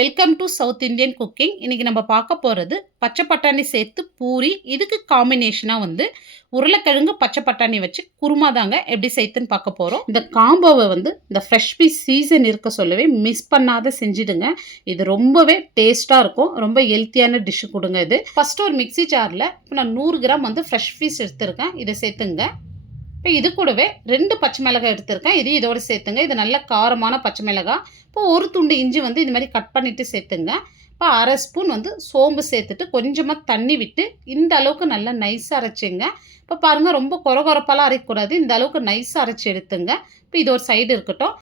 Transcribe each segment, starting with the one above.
Welcome to south Indian cooking. இன்றைக்கி நம்ம பார்க்க போகிறது பச்சை பட்டாணி சேர்த்து பூரி. இதுக்கு காம்பினேஷனாக வந்து உருளைக்கிழங்கு பச்சை பட்டாணி வச்சு குருமா தாங்க எப்படி செய்யுதுன்னு பார்க்க போகிறோம். இந்த காம்போவை வந்து இந்த ஃப்ரெஷ் பீஸ் சீசன் இருக்க சொல்லவே மிஸ் பண்ணாத செஞ்சுடுங்க. இது ரொம்பவே டேஸ்ட்டாக இருக்கும். ரொம்ப ஹெல்த்தியான டிஷ்ஷு கொடுங்க. இது ஃபஸ்ட்டு ஒரு மிக்சி ஜாரில் இப்போ நான் 100 கிராம் வந்து ஃப்ரெஷ் பீஸ் எடுத்துருக்கேன். இதை சேர்த்துங்க. இப்போ இது கூடவே 2 பச்சை மிளகாய் எடுத்துருக்கேன். இதோடு சேர்த்துங்க. இது நல்ல காரமான பச்சை மிளகாய். இப்போ ஒரு துண்டு இஞ்சி வந்து இந்த மாதிரி கட் பண்ணிவிட்டு சேர்த்துங்க. இப்போ அரை ஸ்பூன் வந்து சோம்பு சேர்த்துட்டு கொஞ்சமாக தண்ணி விட்டு இந்த அளவுக்கு நல்லா நைஸாக அரைச்சிங்க. இப்போ பாருங்கள், ரொம்ப கொரகொரப்பாலாம் அரைக்கக்கூடாது. இந்த அளவுக்கு நைஸாக அரைச்சி எடுத்துங்க. இப்போ இது ஒரு சைடு இருக்கட்டும்.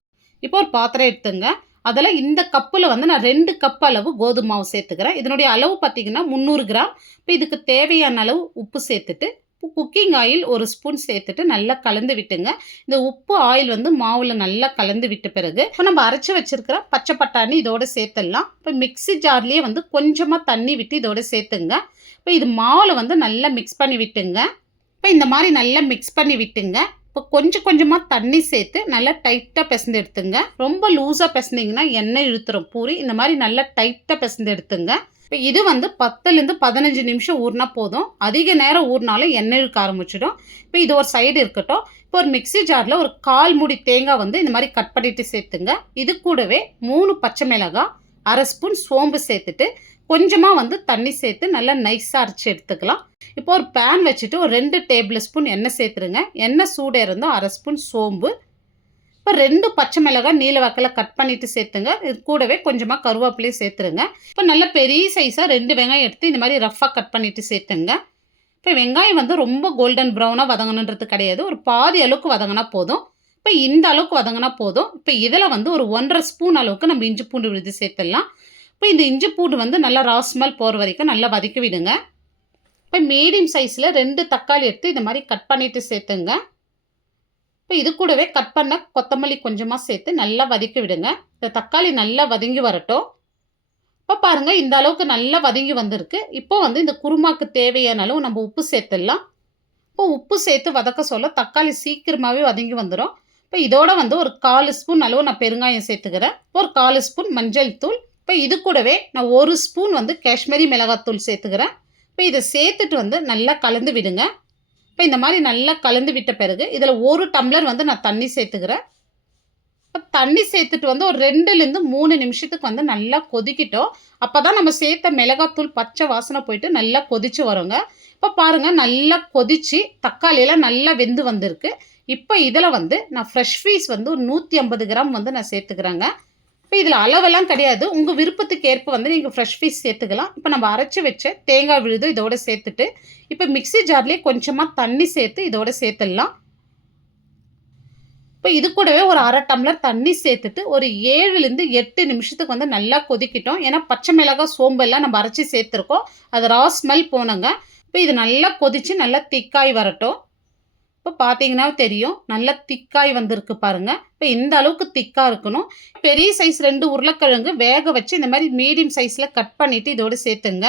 இப்போ ஒரு பாத்திரம் எடுத்துங்க. அதில் இந்த கப்பில் வந்து நான் 2 கப் அளவு கோதுமை மாவு சேர்த்துக்கிறேன். இதனுடைய அளவு பார்த்திங்கன்னா 300 கிராம். இப்போ இதுக்கு தேவையான அளவு உப்பு சேர்த்துட்டு குக்கிங் ஆயில் 1 ஸ்பூன் சேர்த்துட்டு நல்லா கலந்து விட்டுங்க. இந்த உப்பு ஆயில் வந்து மாவில் நல்லா கலந்து விட்ட பிறகு இப்போ நம்ம அரைச்சி வச்சிருக்கிற பச்சை பட்டாணி இதோட சேர்த்துடலாம். இப்போ மிக்சி ஜார்லேயே வந்து கொஞ்சமாக தண்ணி விட்டு இதோட சேர்த்துங்க. இப்போ இது மாவில் வந்து நல்லா மிக்ஸ் பண்ணி விட்டுங்க. இப்போ இந்த மாதிரி நல்லா மிக்ஸ் பண்ணி விட்டுங்க. இப்போ கொஞ்சம் கொஞ்சமாக தண்ணி சேர்த்து நல்லா டைட்டாக பிசைந்து எடுத்துங்க. ரொம்ப லூஸாக பிசைஞ்சிங்கன்னா எண்ணெய் இழுத்துரும் பூரி. இந்த மாதிரி நல்லா டைட்டாக பிசைந்து எடுத்துங்க. இப்போ இது வந்து 10லேருந்து 15 நிமிஷம் ஊறினா போதும். அதிக நேரம் ஊறினாலும் எண்ணெய் இழுக்க ஆரம்பிச்சிடும். இப்போ இது ஒரு சைடு இருக்கட்டும். இப்போ ஒரு மிக்சி ஜாரில் ஒரு 1/4 மூடி தேங்காய் வந்து இந்த மாதிரி கட் பண்ணிட்டு சேர்த்துங்க. இது கூடவே 3 பச்சை மிளகாய், அரை ஸ்பூன் சோம்பு சேர்த்துட்டு கொஞ்சமாக வந்து தண்ணி சேர்த்து நல்லா நைஸாக அரைச்சி எடுத்துக்கலாம். இப்போ ஒரு பேன் வச்சுட்டு ஒரு 2 டேபிள் ஸ்பூன் எண்ணெய் சேர்த்துருங்க. எண்ணெய் சூடாக இருந்தால் அரை ஸ்பூன் சோம்பு, இப்போ 2 பச்சை மிளகாய் நீல வாக்கில் கட் பண்ணிவிட்டு சேர்த்துங்க. இது கூடவே கொஞ்சமாக கருவேப்பிலையும் சேர்த்துருங்க. இப்போ நல்ல பெரிய சைஸாக 2 வெங்காயம் எடுத்து இந்த மாதிரி ரஃப்பாக கட் பண்ணிவிட்டு சேர்த்துங்க. இப்போ வெங்காயம் வந்து ரொம்ப கோல்டன் ப்ரௌனாக வதங்கணுன்றது கிடையாது. ஒரு பாதி அளவுக்கு வதங்கினா போதும். இப்போ இந்த அளவுக்கு வதங்கினா போதும். இப்போ இதில் வந்து ஒரு 1.5 ஸ்பூன் அளவுக்கு நம்ம இஞ்சி பூண்டு விழுது சேர்த்துடலாம். இப்போ இந்த இஞ்சி பூண்டு வந்து நல்லா ராஸ்மல் போகிற வரைக்கும் நல்லா வதக்கி விடுங்க. இப்போ மீடியம் சைஸில் 2 தக்காளி எடுத்து இந்த மாதிரி கட் பண்ணிவிட்டு சேர்த்துங்க. இப்போ இது கூடவே கட் பண்ண கொத்தமல்லி கொஞ்சமாக சேர்த்து நல்லா வதக்கி விடுங்க. இந்த தக்காளி நல்லா வதங்கி வரட்டும். இப்போ பாருங்கள், இந்த அளவுக்கு நல்லா வதங்கி வந்திருக்கு. இப்போ வந்து இந்த குருமாக்கு தேவையான அளவு நம்ம உப்பு சேர்த்துடலாம். இப்போ உப்பு சேர்த்து வதக்க சொல்ல தக்காளி சீக்கிரமாகவே வதங்கி வந்துடும். இப்போ இதோட வந்து ஒரு 1/4 ஸ்பூன் அளவு நான் பெருங்காயம் சேர்த்துக்கிறேன். ஒரு 1/4 ஸ்பூன் மஞ்சள் தூள். இப்போ இது கூடவே நான் 1 ஸ்பூன் வந்து காஷ்மீரி மிளகாத்தூள் சேர்த்துக்கிறேன். இப்போ இதை சேர்த்துட்டு வந்து நல்லா கலந்து விடுங்க. இப்போ இந்த மாதிரி நல்லா கலந்து விட்ட பிறகு இதில் 1 டம்ளர் வந்து நான் தண்ணி சேர்த்துக்கிறேன். இப்போ தண்ணி சேர்த்துட்டு வந்து ஒரு 2லேருந்து 3 நிமிஷத்துக்கு வந்து நல்லா கொதிக்கிட்டோம். அப்போ தான் நம்ம சேர்த்த மிளகாத்தூள் பச்சை வாசனை போயிட்டு நல்லா கொதிச்சு வருங்க. இப்போ பாருங்கள், நல்லா கொதித்து தக்காளியெல்லாம் நல்லா வெந்து வந்திருக்கு. இப்போ இதில் வந்து நான் ஃப்ரெஷ் பீஸ் வந்து ஒரு 150 கிராம் வந்து நான் சேர்த்துக்கிறேங்க. இப்போ இதில் அளவெல்லாம் கிடையாது. உங்கள் விருப்பத்துக்கு ஏற்ப வந்து நீங்கள் ஃப்ரெஷ் பீஸ் சேர்த்துக்கலாம். இப்போ நம்ம அரைச்சி வச்ச தேங்காய் விழுது இதோட சேர்த்துட்டு இப்போ மிக்சி ஜார்லேயே கொஞ்சமாக தண்ணி சேர்த்து இதோட சேர்த்துடலாம். இப்போ இது கூடவே ஒரு 1/2 டம்ளர் தண்ணி சேர்த்துட்டு ஒரு 7லேருந்து 8 நிமிஷத்துக்கு வந்து நல்லா கொதிக்கிட்டோம். ஏன்னா பச்சை மிளகாய் சோம்பெல்லாம் நம்ம அரைச்சி சேர்த்துருக்கோம். அது ரா ஸ்மெல் போனங்க. இப்போ இது நல்லா கொதித்து நல்லா திக்காய் வரட்டும். இப்போ பார்த்தீங்கன்னா தெரியும், நல்லா திக்காய் வந்திருக்கு பாருங்கள். இப்போ இந்த அளவுக்கு திக்காக இருக்கணும். பெரிய சைஸ் 2 உருளைக்கிழங்கு வேக வச்சு இந்த மாதிரி மீடியம் சைஸில் கட் பண்ணிவிட்டு இதோடு சேர்த்துங்க.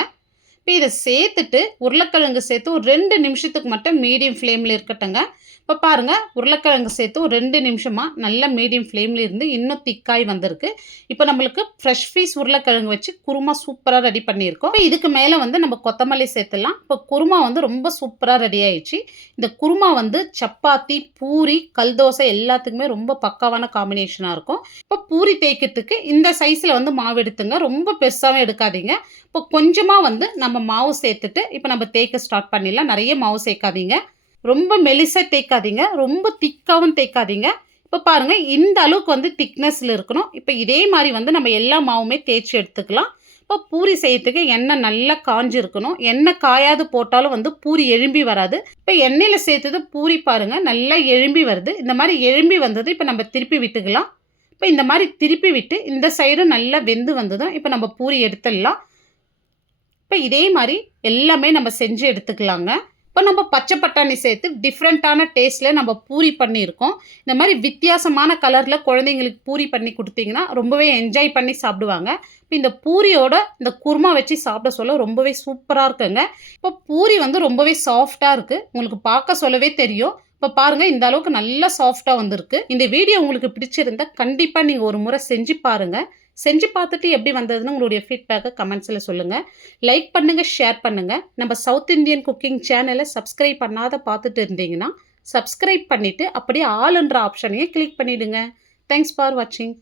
இப்போ இதை சேர்த்துட்டு உருளைக்கிழங்கு சேர்த்து ஒரு 2 நிமிஷத்துக்கு மட்டும் மீடியம் ஃப்ளேமில் இருக்கட்டுங்க. இப்போ பாருங்கள், உருளைக்கிழங்கு சேர்த்து ஒரு 2 நிமிஷமாக நல்லா மீடியம் ஃப்ளேமில் இருந்து இன்னும் திக்காய் வந்திருக்கு. இப்போ நம்மளுக்கு ஃப்ரெஷ் பீஸ் உருளைக்கிழங்கு வச்சு குருமா சூப்பராக ரெடி பண்ணியிருக்கோம். இப்போ இதுக்கு மேலே வந்து நம்ம கொத்தமல்லி சேர்த்துடலாம். இப்போ குருமா வந்து ரொம்ப சூப்பராக ரெடி ஆயிடுச்சு. இந்த குருமா வந்து சப்பாத்தி, பூரி, கல் தோசை எல்லாத்துக்குமே ரொம்ப பக்காவான காம்பினேஷனாக இருக்கும். இப்போ பூரி தேய்க்கிறதுக்கு இந்த சைஸில் வந்து மாவு எடுத்துங்க. ரொம்ப பெருசாகவும் எடுக்காதீங்க. இப்போ கொஞ்சமாக வந்து நம்ம மாவு சேர்த்துட்டு இப்போ நம்ம தேய்க்க ஸ்டார்ட் பண்ணிடலாம். நிறைய மாவு சேர்க்காதீங்க. ரொம்ப மெலிசாக தேய்க்காதீங்க, ரொம்ப திக்காகவும் தேய்க்காதீங்க. இப்போ பாருங்கள், இந்த அளவுக்கு வந்து திக்னஸில் இருக்கணும். இப்போ இதே மாதிரி வந்து நம்ம எல்லா மாவுமே தேய்ச்சி எடுத்துக்கலாம். இப்போ பூரி செய்யறதுக்கு எண்ணெய் நல்லா காஞ்சி இருக்கணும். எண்ணெய் காயாது போட்டாலும் வந்து பூரி எழும்பி வராது. இப்போ எண்ணெயில் சேர்த்தது பூரி பாருங்கள் நல்லா எழும்பி வருது. இந்த மாதிரி எழும்பி வந்தது இப்போ நம்ம திருப்பி விட்டுக்கலாம். இப்போ இந்த மாதிரி திருப்பி விட்டு இந்த சைடு நல்லா வெந்து வந்ததும் இப்போ நம்ம பூரி எடுத்துடலாம். இப்போ இதே மாதிரி எல்லாமே நம்ம செஞ்சு எடுத்துக்கலாங்க. இப்போ நம்ம பச்சை பட்டாணி சேர்த்து டிஃப்ரெண்ட்டான டேஸ்ட்டில் நம்ம பூரி பண்ணியிருக்கோம். இந்த மாதிரி வித்தியாசமான கலரில் குழந்தைங்களுக்கு பூரி பண்ணி கொடுத்தீங்கன்னா ரொம்பவே என்ஜாய் பண்ணி சாப்பிடுவாங்க. இப்போ இந்த பூரியோட இந்த குருமா வச்சு சாப்பிட சொல்ல ரொம்பவே சூப்பராக இருக்குங்க. இப்போ பூரி வந்து ரொம்பவே சாஃப்டாக இருக்குது. உங்களுக்கு பார்க்க சொல்லவே தெரியும். இப்போ பாருங்கள், இந்த அளவுக்கு நல்லா சாஃப்டாக வந்திருக்கு. இந்த வீடியோ உங்களுக்கு பிடிச்சிருந்தா கண்டிப்பாக நீங்கள் ஒரு முறை செஞ்சு பாருங்கள். செஞ்சு பார்த்துட்டு எப்படி வந்ததுன்னு உங்களுடைய ஃபீட்பேக்கை கமெண்ட்ஸில் சொல்லுங்கள். லைக் பண்ணுங்கள், ஷேர் பண்ணுங்கள். நம்ம சவுத் இந்தியன் குக்கிங் சேனலை சப்ஸ்கிரைப் பண்ணாத பார்த்துட்டு இருந்தீங்கன்னா, சப்ஸ்கிரைப் பண்ணிவிட்டு அப்படியே ஆல்ன்ற ஆப்ஷனையும் கிளிக் பண்ணிவிடுங்க. தேங்க்ஸ் ஃபார் வாட்சிங்.